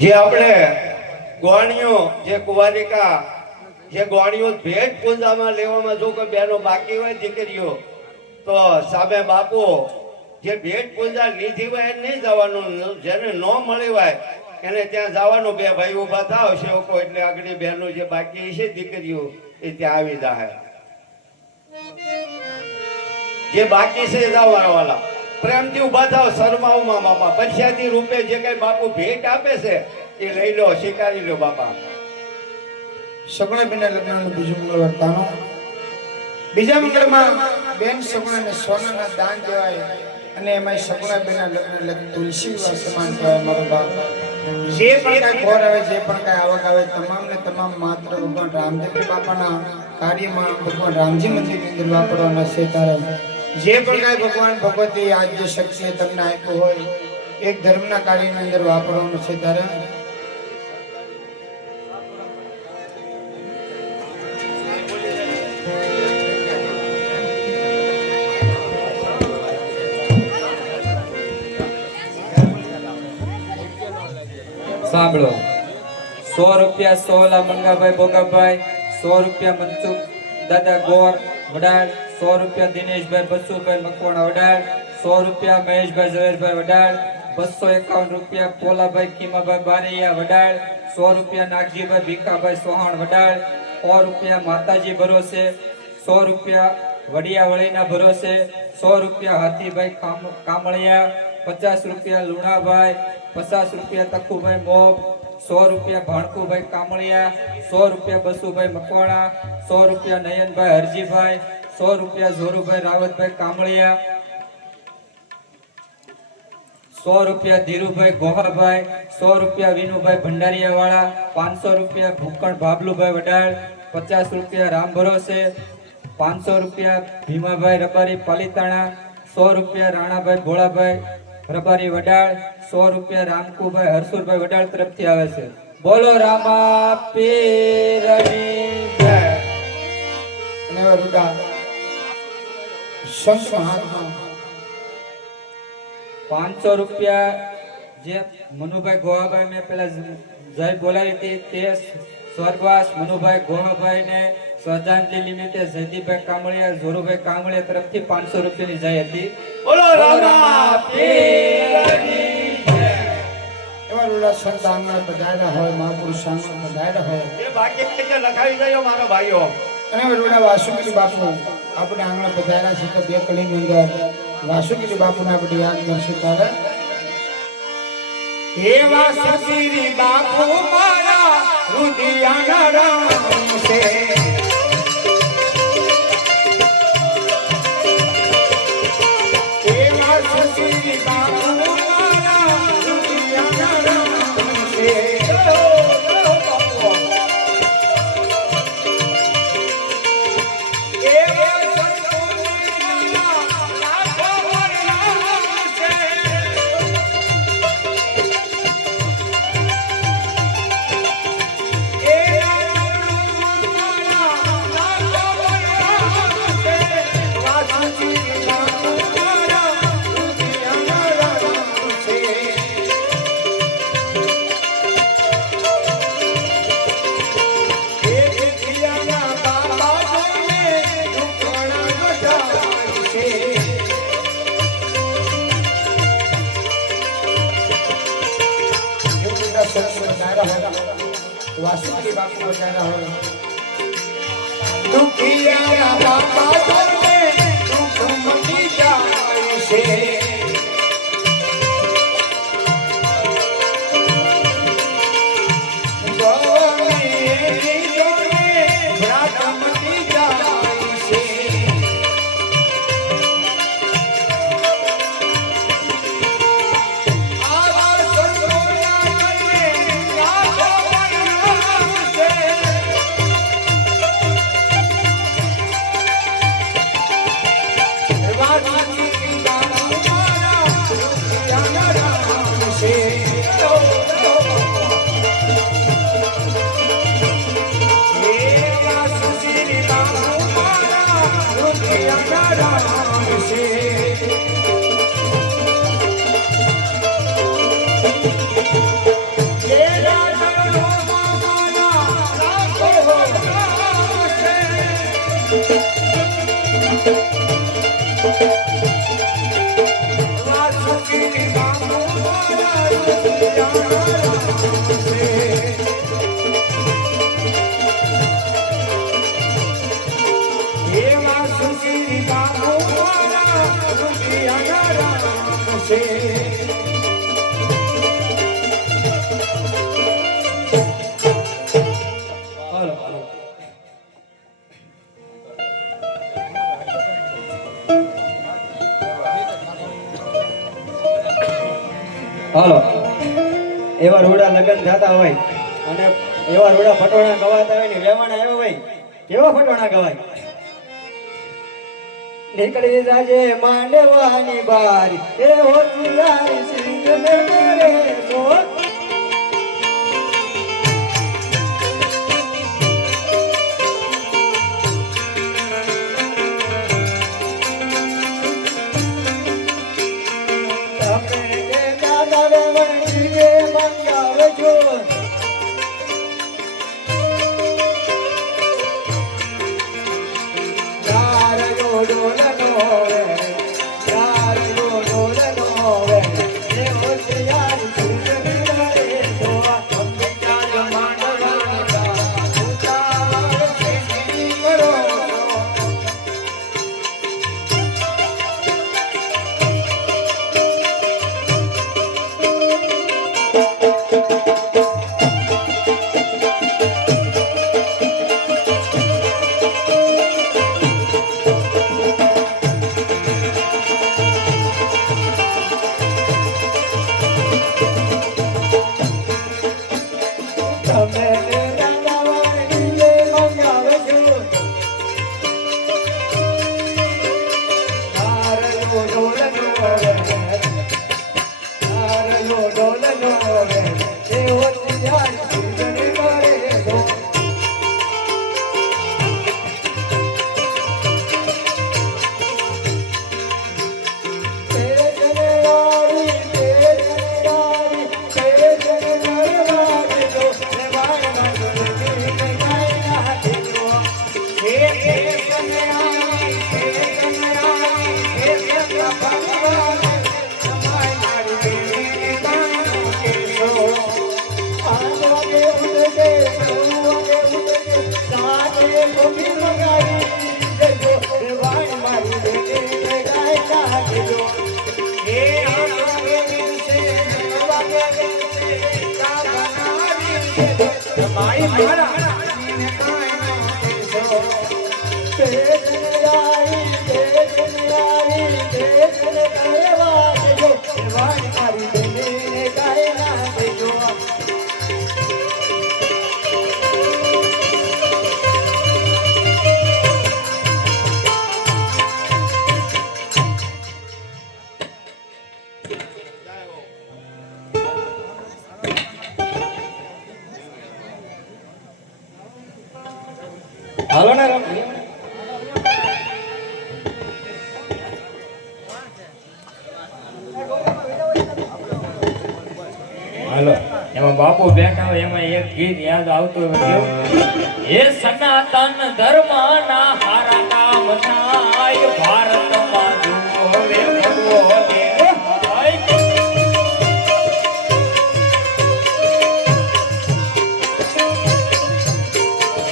જે આપણે ગોવાણીઓ જે કુંવારિકા જે ગોવાણીઓ ભેટ પૂજામાં લેવામાં જો કોઈ બહેનો બાકી હોય દીકરીઓ તો સામે બાપુ જે ભેટ પૂજા લીધી હોય એને નહીં જવાનું, જેને ન મળી હોય એને ત્યાં જવાનું. બે ભાઈ ઉભા થાવ સેવકો એટલે આગળ બહેનો જે બાકી છે દીકરીઓ એ ત્યાં આવી જાય. જે બાકી છે જવાના વાળા પ્રેમથી ઉભા થાવ, શરમાવમાં બાપા પૈસાથી રૂપે જે કઈ બાપુ ભેટ આપે છે એ લઈ લો, સ્વીકારી લો બાપા. સગુણા બેનના લગ્નનું બીજું મૂળ વર્તાનો. બીજા મંગળમાં બેન સગુણાને સોનાના દાન દેવાય અને એમાં સગુણા બેનના લગ્ન તુલસી વિવાહ સમાન કહેવાય. મારો બાપ જે પણ કાંઈ ઘોર આવે, જે પણ કાંઈ આવક આવે, તમામ ને તમામ માત્ર ભગવાન રામદેવ બાપાના કાર્યમાં ભગવાન રામજી મંદિરની અંદર વાપરવાના છે. ત્યારે જે પણ કાંઈ ભગવાન ભગવતી આજ જે શક્તિએ તમને આપ્યું હોય એક ધર્મના કાર્યની અંદર વાપરવાનું છે. ત્યારે સાંભળો, 100 રૂપિયા સોલા મંગાભાઈ ભોગાભાઈ, 100 રૂપિયા મનસુખ દાદા ગોર વડાળ, 100 રૂપિયા દિનેશભાઈ બસુભાઈ મકવાણા વડાળ, 100 રૂપિયા મહેશભાઈ ઝવેરભાઈ વડાળ, 251 રૂપિયા પોલાભાઈ કીમાભાઈ બારૈયા વડાળ, 100 રૂપિયા નાગજીભાઈ ભીખાભાઈ સોહાણ વડાળ, 100 રૂપિયા માતાજી ભરોસે, 100 રૂપિયા વડિયાવળીના ભરોસે, 100 રૂપિયા હાથીભાઈ કામળિયા, 50 રૂપિયા લુણાભાઈ, 50 રૂપિયા તખુભાઈ મોબ, 100 રૂપિયા ભાણકુભાઈ કામળિયા, 100 રૂપિયા બસુભાઈ મકવાણા, 100 રૂપિયા નયનભાઈ હરજીભાઈ, 100 રૂપિયા ઝોરુભાઈ રાવતભાઈ કામળિયા, 100 રૂપિયા ધીરુભાઈ ગોહાભાઈ, 100 રૂપિયા વિનુભાઈ ભંડારીયાવાળા, 500 રૂપિયા ભૂકણ ભાબલુભાઈ વડાળ, 50 રૂપિયા રામ ભરોસે, 500 રૂપિયા ભીમાભાઈ રબારી પાલીતાણા, 100 રૂપિયા રાણાભાઈ ભોળાભાઈ રબારી વડાળ, 100 રૂપિયા રામકુભાઈ હરસુરભાઈ વડાળ તરફથી આવે છે. બોલો રામા પીરની જય. અને એવા રૂડા શંખ હાથમાં 500 રૂપિયા જે મનુભાઈ ગોહાભાઈ મેં પેલા જય બોલાવી હતી તે સ્વર્ગવાસ મનુભાઈ ગોહાભાઈ ને શ્રદ્ધાંજલિ નિમિત્તે જયદીપભાઈ કામળિયા ઝોરુભાઈ કામળિયા તરફથી 500 રૂપિયાની જય હતી. બોલો રામા પીરની જય. એવા રૂડા સંત આંગણા પધાર્યા હોય મહાપુરુષ આંગણા પધાર્યા હોય એ બાકી રીતે લખાવી દયો મારા ભાઈઓ. અને હવે રૂડા વાસુગીરી બાપુ આપણે આંગણા પધાર્યા છે તો બે કલીની અંદર વાસુગીરી બાપુને આપણે યાદ કરશું ત્યારે એવા સસીરી બાપુ મારા રુધિયાના રામ છે એવા સસીરી બાપુ મારા રુધિયાના રામ છે એવા સસુરી મારા લાખો વરનામ છે વાસુગીરી બાપુ પધાર્યા હોય દુખિયા બાપા તમને દુઃખ મટી જાય છે હાલો એવા રૂડા લગ્ન થતા હોય અને એવા રૂડા ફટોણા ગવાતા હોય ને વેવાણા આવ્યો હોય કેવા ફટોણા ગવાય નીકળી જાજે માંડવાની બારી એ હો તુલારી સિંહ ને રે સો ઉઠજે 9 વાગે ઉઠજે સાંજે કોફી મંગાવી દેજો એ વાણ મારી બેટી ગાય નાખજો એ 8 વાગે દિવસે 9 વાગે દિવસે ચા બનાવી દેજો મારી મારા ને કાય નાખજો તેજન આવી તેજન કરવા દેજો એ વાણ મારી બેટી ગાય નાખજો હાલો ને રમ હાલો એમાં બાપુ બેઠા હોય એમાં એક ગીત યાદ આવતું હોય કેવું? એ સનાતન ધર્મ ના હારા કામ થાય ભારતમાં જુઓ હવે ભગવો દેખાય.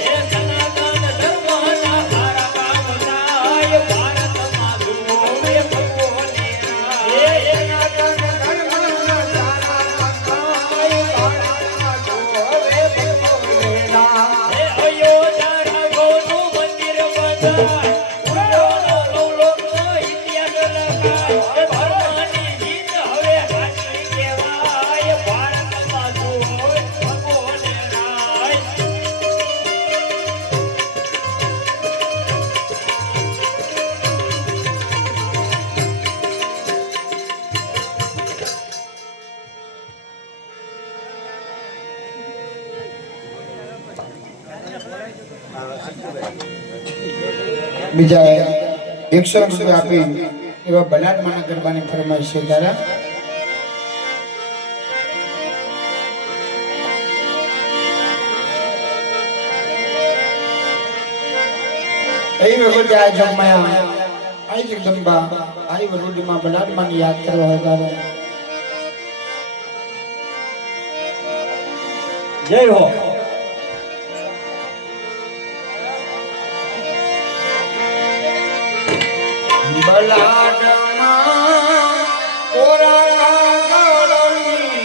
એ સનાતન ધર્મ ના હારા કામ થાય ભારતમાં જુઓ હવે ભગવો દેખાય. એ સનાતન ધર્મના સારા હે અયોધ્યા રાઘવનું મંદિર બંધાય. ઉડોનો નવલોકનો ઇતિહાસ લખાય. હે ધર્મની જીત હવે હાચી કહેવાય. ભારતમાં જુઓ ભગવો દેખાય. બીજા 100 રૂપિયા આપી એવા બલાત્માના ગરબાની ફરમાઈશ છે તારા એ વખતે આ જમયા આ જગદંબા આ વરુડીમાં બલાત્માની યાદ કરવા હોય તારે જય હો બલાડમાં કોરા ગળની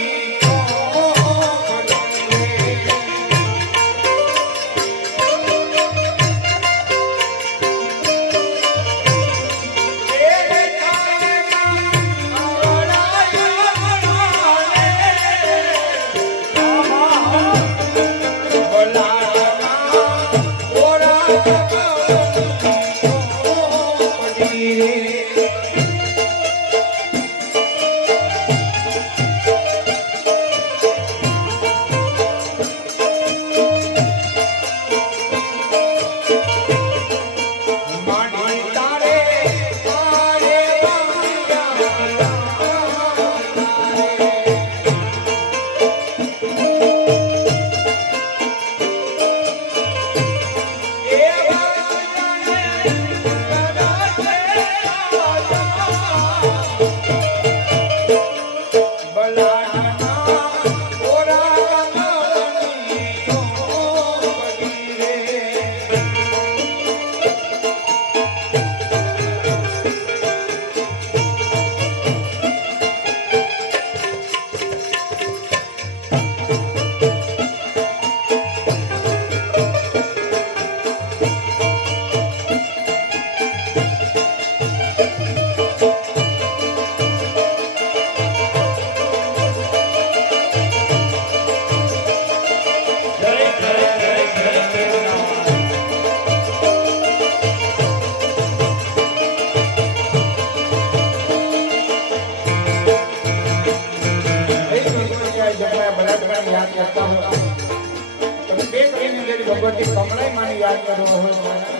ભગવતી કમળાઈ માને યાદ કરવો હોય મારા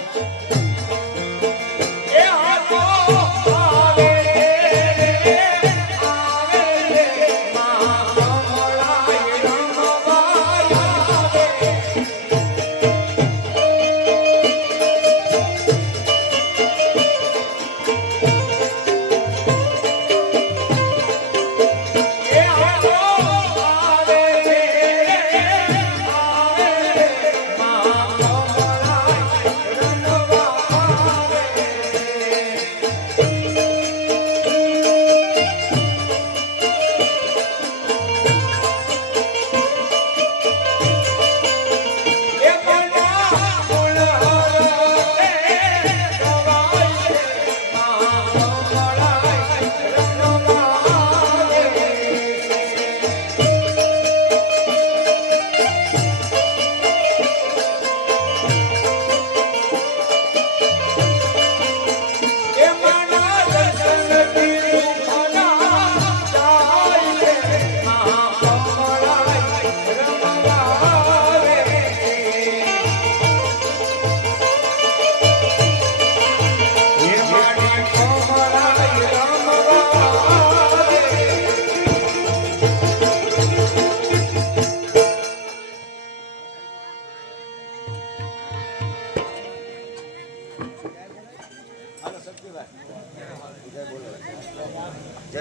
એ હાથો આવે માં કમળાઈ રમવાય આવે એ હાથો આવે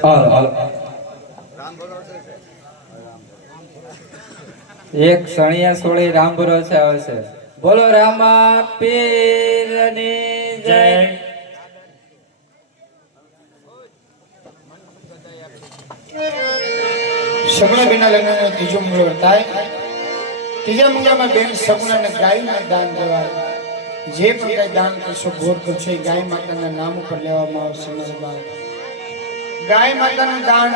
હાલો હાલો એક સણિયા સોળી રામ ભરોસે આવે છે. બોલો રામા પીરની જય. સગુણા બેના લગ્નનો ત્રીજો મંગળ થાય. ત્રીજા મંગળમાં બેન સગુણાને ગાયનું દાન દેવાય. જે પણ કઈ દાન કરશો ઘોર કરશો એ ગાય માતાના નામ ઉપર લેવામાં આવશે. ગાય માતાનું દાન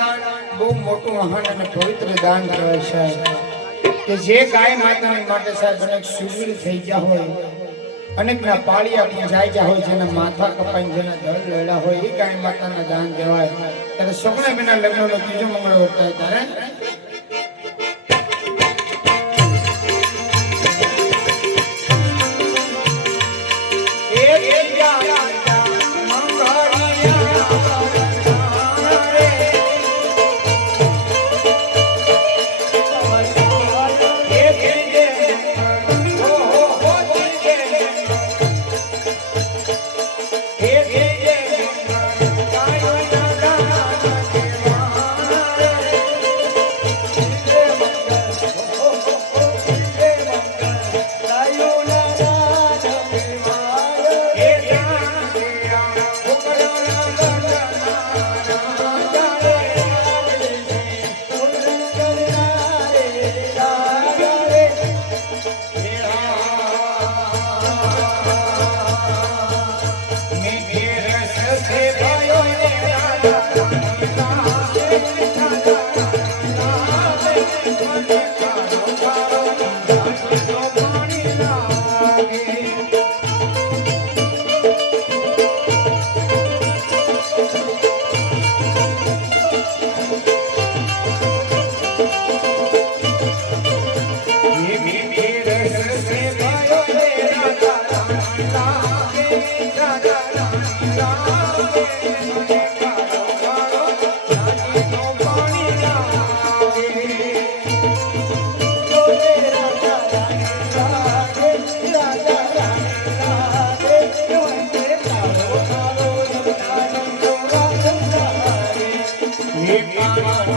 બહુ મોટું મહાન અને પવિત્ર દાન કહેવાય છે કે જે ગાય માતાની માટે સાહેબ અનેક સુરવીર થઈ ગયા હોય, અનેકના પાળિયા પૂંજાઈ ગયા હોય, જેના માથા કપાઈને જેના દળ લેડા હોય એ ગાય માતાના દાન દેવાય. ત્યારે સગુણા બેના લગ્નનો ત્રીજો મંગળ વર્તાય ત્યારે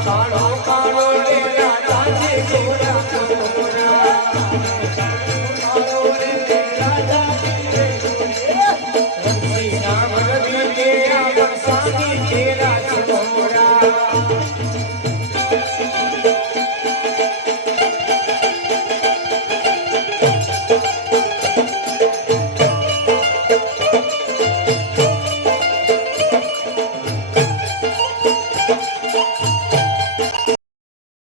કાળો કાળો લે રાધાજી ગોરા ગોરા